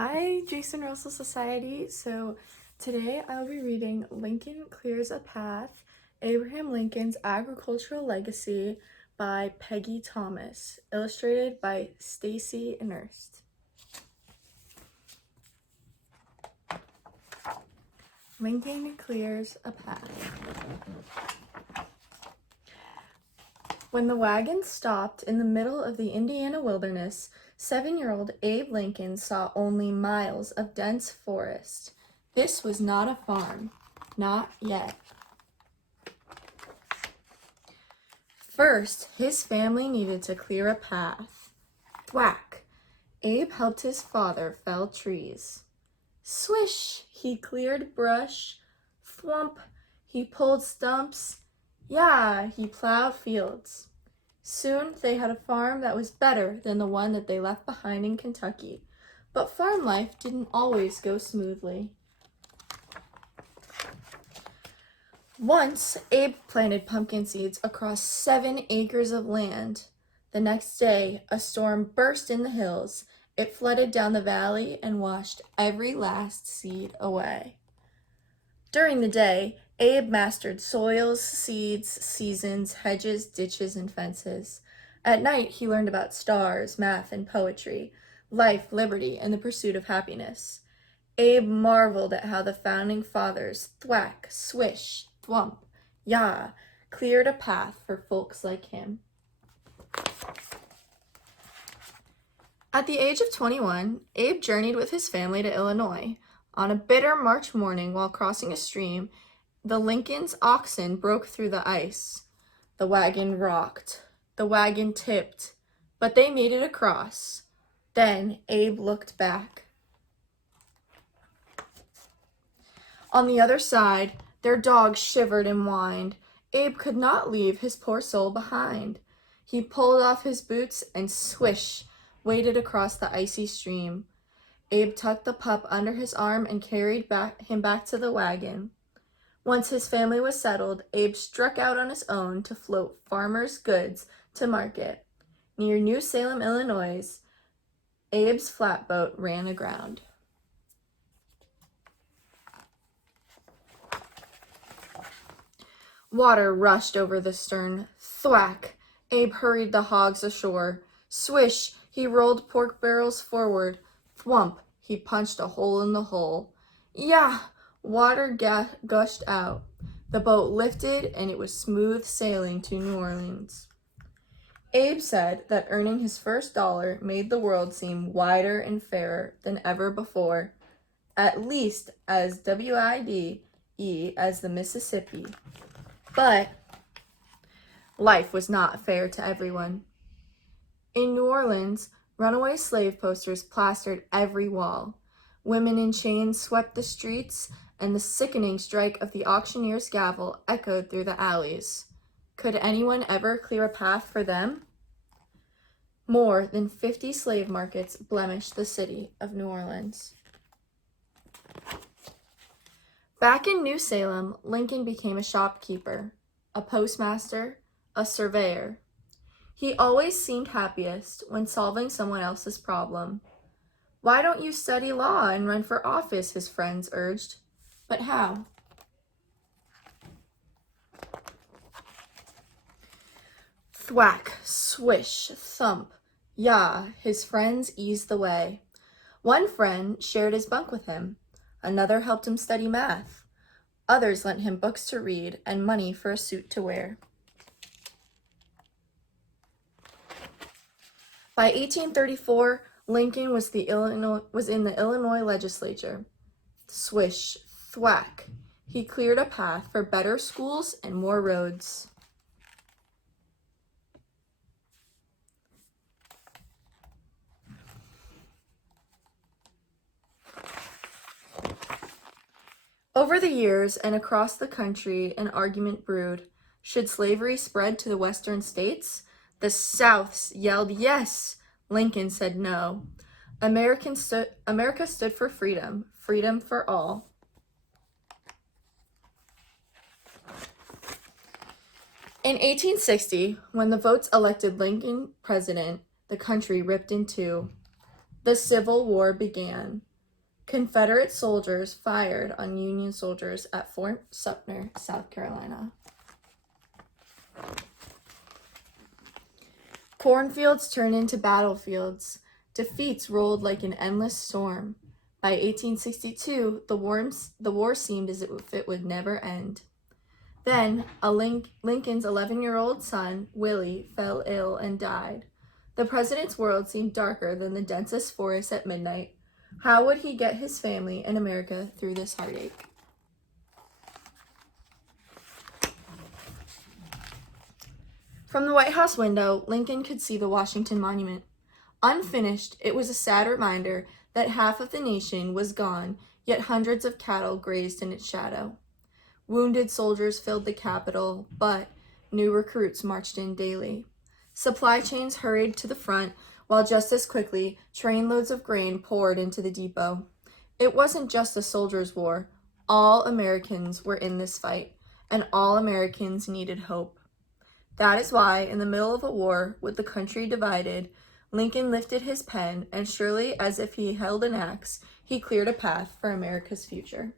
Hi, Jason Russell Society. So today I'll be reading Lincoln Clears a Path, Abraham Lincoln's Agricultural Legacy by Peggy Thomas, illustrated by Stacy Ernst. Lincoln Clears a Path. When the wagon stopped in the middle of the Indiana wilderness, 7-year-old Abe Lincoln saw only miles of dense forest. This was not a farm, not yet. First, his family needed to clear a path. Thwack! Abe helped his father fell trees. Swish! He cleared brush. Thwump! He pulled stumps. Yah! He plowed fields. Soon they had a farm that was better than the one that they left behind in Kentucky. But farm life didn't always go smoothly. Once, Abe planted pumpkin seeds across 7 acres of land. The next day, a storm burst in the hills. It flooded down the valley and washed every last seed away. During the day, Abe mastered soils, seeds, seasons, hedges, ditches, and fences. At night, he learned about stars, math, and poetry, life, liberty, and the pursuit of happiness. Abe marveled at how the founding fathers thwack, swish, thwump, yah, cleared a path for folks like him. At the age of 21, Abe journeyed with his family to Illinois. On a bitter March morning, while crossing a stream, the Lincoln's oxen broke through the ice. The wagon rocked. The wagon tipped, but they made it across. Then Abe looked back. On the other side, their dogs shivered and whined. Abe could not leave his poor soul behind. He pulled off his boots and swish, waded across the icy stream. Abe tucked the pup under his arm and carried him back to the wagon. Once his family was settled, Abe struck out on his own to float farmers' goods to market. Near New Salem, Illinois, Abe's flatboat ran aground. Water rushed over the stern. Thwack! Abe hurried the hogs ashore. Swish! He rolled pork barrels forward. Thwump! He punched a hole in the hull. Yah! Water gushed out. The boat lifted, and it was smooth sailing to New Orleans. Abe said that earning his first dollar made the world seem wider and fairer than ever before, at least as wide as the Mississippi. But life was not fair to everyone. In New Orleans, runaway slave posters plastered every wall. Women in chains swept the streets, and the sickening strike of the auctioneer's gavel echoed through the alleys. Could anyone ever clear a path for them? More than 50 slave markets blemished the city of New Orleans. Back in New Salem, Lincoln became a shopkeeper, a postmaster, a surveyor. He always seemed happiest when solving someone else's problem. Why don't you study law and run for office? His friends urged. But how? Thwack, swish, thump, yah, his friends eased the way. One friend shared his bunk with him. Another helped him study math. Others lent him books to read and money for a suit to wear. By 1834, Lincoln was in the Illinois legislature. Swish, thwack, he cleared a path for better schools and more roads. Over the years and across the country, an argument brewed. Should slavery spread to the western states? The South yelled yes. Lincoln said no. America stood for freedom, freedom for all. In 1860, when the votes elected Lincoln president, the country ripped in two. The Civil War began. Confederate soldiers fired on Union soldiers at Fort Sumter, South Carolina. Cornfields turned into battlefields. Defeats rolled like an endless storm. By 1862, the war seemed as if it would never end. Then, Lincoln's 11-year-old son, Willie, fell ill and died. The president's world seemed darker than the densest forest at midnight. How would he get his family and America through this heartache? From the White House window, Lincoln could see the Washington Monument. Unfinished, it was a sad reminder that half of the nation was gone, yet hundreds of cattle grazed in its shadow. Wounded soldiers filled the Capitol, but new recruits marched in daily. Supply chains hurried to the front, while just as quickly, trainloads of grain poured into the depot. It wasn't just a soldiers' war. All Americans were in this fight, and all Americans needed hope. That is why, in the middle of a war, with the country divided, Lincoln lifted his pen, and surely as if he held an axe, he cleared a path for America's future.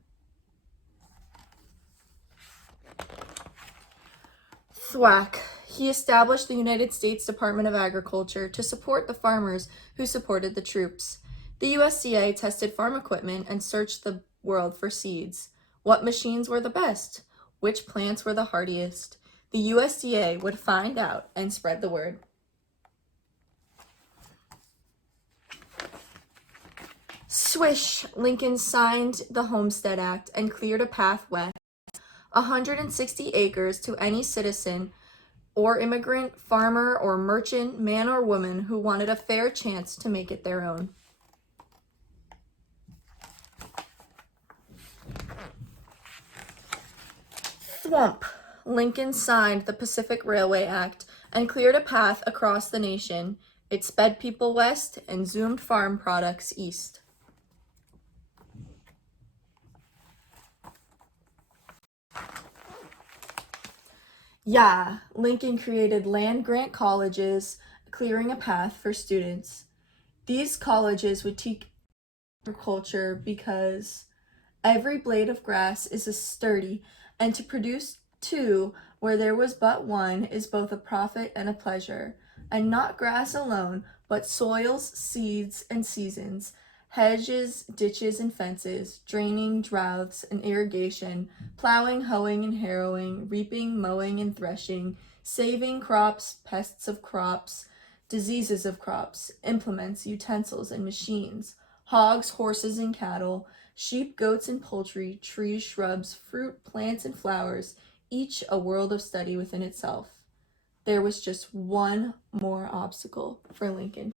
Thwack. He established the United States Department of Agriculture to support the farmers who supported the troops. The USDA tested farm equipment and searched the world for seeds. What machines were the best? Which plants were the hardiest? The USDA would find out and spread the word. Swish! Lincoln signed the Homestead Act and cleared a path west. 160 acres to any citizen or immigrant, farmer or merchant, man or woman who wanted a fair chance to make it their own. Thwump! Lincoln signed the Pacific Railway Act and cleared a path across the nation. It sped people west and zoomed farm products east. Yeah, Lincoln created land-grant colleges, clearing a path for students. These colleges would teach agriculture because every blade of grass is a sturdy, and to produce two where there was but one is both a profit and a pleasure. And not grass alone, but soils, seeds, and seasons, hedges, ditches, and fences, draining, droughts, and irrigation, plowing, hoeing, and harrowing, reaping, mowing, and threshing, saving crops, pests of crops, diseases of crops, implements, utensils, and machines, hogs, horses, and cattle, sheep, goats, and poultry, trees, shrubs, fruit, plants, and flowers, each a world of study within itself. There was just one more obstacle for Lincoln